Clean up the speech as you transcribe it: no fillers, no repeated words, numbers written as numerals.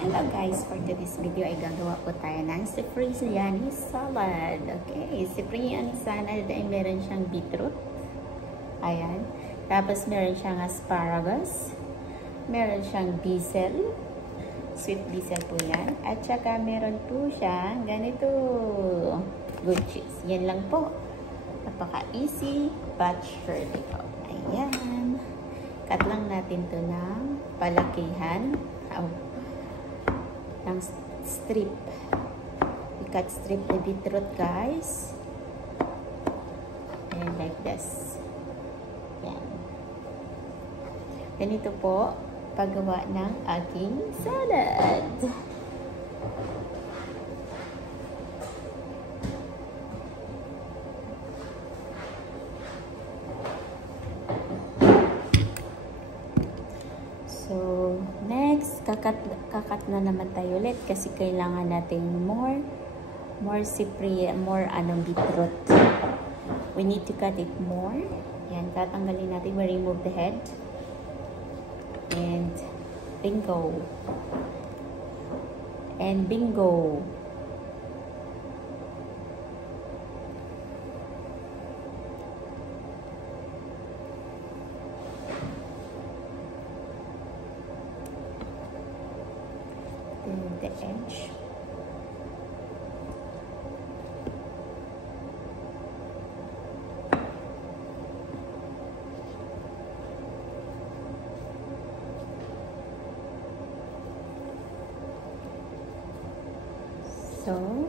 Hello guys, for today's video ay gagawa po tayo ng Cipriani salad. Okay, Cipriani salad ay meron siyang beetroot. Ayan. Tapos meron siyang asparagus. Meron siyang basil. Sweet basil po yan. At saka meron po siyang ganito. Good cheese. Yan lang po. Napaka-easy but surely po. Ayan. Cut lang natin to ng palakihan. Ng strip. We cut strip the beetroot, guys. And like this. Yan. Ganito po paggawa ng aking salad. So, next, kakat na naman tayo ulit kasi kailangan natin more beetroot. We need to cut it more. Yan, tatanggalin natin. We remove the head. And bingo. And bingo. The edge. So